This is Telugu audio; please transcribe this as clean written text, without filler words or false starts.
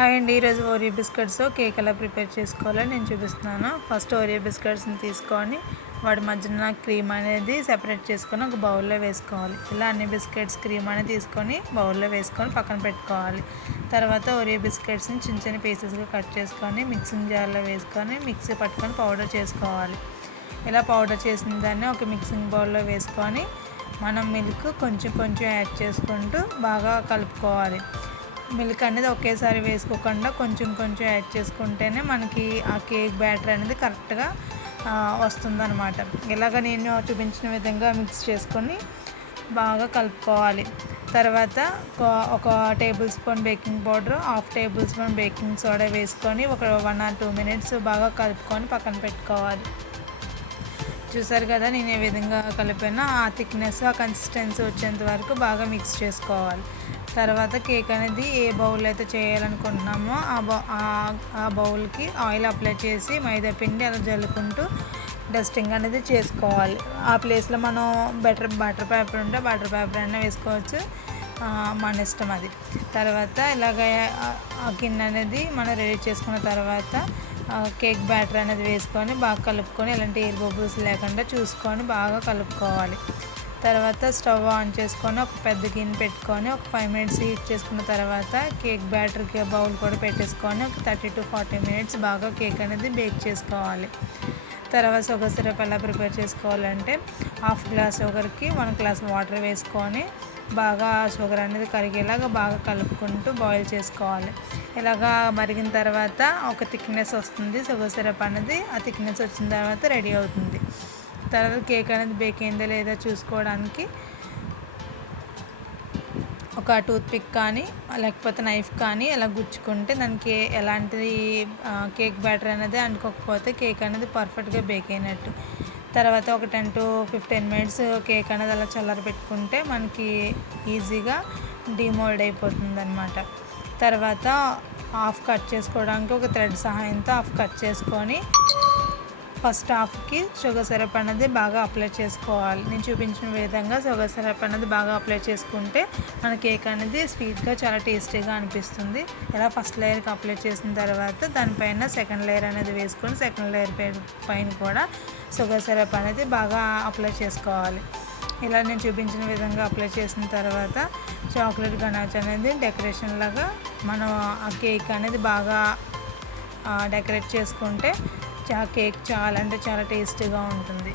హాయ్ అండి, ఈరోజు ఓరియో బిస్కెట్స్ కేక్ ఎలా ప్రిపేర్ చేసుకోవాలో నేను చూపిస్తున్నాను. ఫస్ట్ ఓరియో బిస్కెట్స్ని తీసుకొని వాటి మధ్యన క్రీమ్ అనేది సెపరేట్ చేసుకొని ఒక బౌల్లో వేసుకోవాలి. ఇలా అన్ని బిస్కెట్స్ క్రీమ్ అనేది తీసుకొని బౌల్లో వేసుకొని పక్కన పెట్టుకోవాలి. తర్వాత ఓరియో బిస్కెట్స్ని చిన్న చిన్న పీసెస్గా కట్ చేసుకొని మిక్సింగ్ జార్లో వేసుకొని మిక్సీ పట్టుకొని పౌడర్ చేసుకోవాలి. ఇలా పౌడర్ చేసిన దాన్ని ఒక మిక్సింగ్ బౌల్లో వేసుకొని మనం మిల్క్ కొంచెం కొంచెం యాడ్ చేసుకుంటూ బాగా కలుపుకోవాలి. మిల్క్ అనేది ఒకేసారి వేసుకోకుండా కొంచెం కొంచెం యాడ్ చేసుకుంటేనే మనకి ఆ కేక్ బ్యాటర్ అనేది కరెక్ట్గా వస్తుందన్నమాట. ఇలాగ నేను చూపించిన విధంగా మిక్స్ చేసుకొని బాగా కలుపుకోవాలి. తర్వాత ఒక table spoon baking powder, half table spoon baking soda వేసుకొని ఒక 1 or 2 minutes బాగా కలుపుకొని పక్కన పెట్టుకోవాలి. చూసారు కదా, నేను ఏ విధంగా కలిపానో ఆ థిక్నెస్, ఆ కన్సిస్టెన్సీ వచ్చేంత వరకు బాగా మిక్స్ చేసుకోవాలి. తర్వాత కేక్ అనేది ఏ బౌల్ అయితే చేయాలనుకుంటున్నామో ఆ బౌల్కి ఆయిల్ అప్లై చేసి మైదా పిండి అలా జల్లుకుంటూ డస్టింగ్ అనేది చేసుకోవాలి. ఆ ప్లేస్లో మనం బటర్ పేపర్ ఉంటే బటర్ పేపర్ అయినా వేసుకోవచ్చు, మన ఇష్టం అది. తర్వాత ఇలాగ ఆ గిన్నె అనేది మనం రెడీ చేసుకున్న తర్వాత కేక్ బ్యాటర్ అనేది వేసుకొని బాగా కలుపుకొని ఎలాంటి ఎయిర్ బబుల్స్ లేకుండా చూసుకొని బాగా కలుపుకోవాలి. తర్వాత స్టవ్ ఆన్ చేసుకొని ఒక పెద్ద గిన్నె పెట్టుకొని ఒక 5 minutes హీట్ చేసుకున్న తర్వాత కేక్ బ్యాటర్కి బౌల్ కూడా పెట్టేసుకొని ఒక 30 to 40 minutes బాగా కేక్ అనేది బేక్ చేసుకోవాలి. తర్వాత షుగర్ సిరప్ ఎలా ప్రిపేర్ చేసుకోవాలంటే హాఫ్ గ్లాస్ షుగర్కి 1 glass వాటర్ వేసుకొని బాగా షుగర్ అనేది కరిగేలాగా బాగా కలుపుకుంటూ బాయిల్ చేసుకోవాలి. ఇలాగా మరిగిన తర్వాత ఒక థిక్నెస్ వస్తుంది షుగర్ సిరప్ అనేది. ఆ థిక్నెస్ వచ్చిన తర్వాత రెడీ అవుతుంది. తర్వాత కేక్ అనేది బేక్ అయిందా లేదా చూసుకోవడానికి ఒక టూత్పిక్ కానీ లేకపోతే నైఫ్ కానీ ఇలా గుచ్చుకుంటే దానికి ఎలాంటి కేక్ బ్యాటర్ అనేది అంటుకోకపోతే కేక్ అనేది పర్ఫెక్ట్గా బేక్ అయినట్టు. తర్వాత ఒక 10 to 15 minutes కేక్ అనేది అలా చల్లారి పెట్టుకుంటే మనకి ఈజీగా డిమోల్డ్ అయిపోతుంది అనమాట. తర్వాత హాఫ్ కట్ చేసుకోవడానికి ఒక థ్రెడ్ సహాయంతో హాఫ్ కట్ చేసుకొని ఫస్ట్ హాఫ్కి షుగర్ సిరప్ అనేది బాగా అప్లై చేసుకోవాలి. నేను చూపించిన విధంగా షుగర్ సిరప్ అనేది బాగా అప్లై చేసుకుంటే మన కేక్ అనేది స్వీట్గా చాలా టేస్టీగా అనిపిస్తుంది. ఇలా ఫస్ట్ లేయర్కి అప్లై చేసిన తర్వాత దానిపైన సెకండ్ లేయర్ అనేది వేసుకొని సెకండ్ లేయర్ పైన కూడా షుగర్ సిరప్ అనేది బాగా అప్లై చేసుకోవాలి. ఇలా నేను చూపించిన విధంగా అప్లై చేసిన తర్వాత చాక్లెట్ గనాచ్ అనేది డెకరేషన్ లాగా మనం ఆ కేక్ అనేది బాగా డెకరేట్ చేసుకుంటే కేక్ చాలా అంటే చాలా టేస్టీగా ఉంటుంది.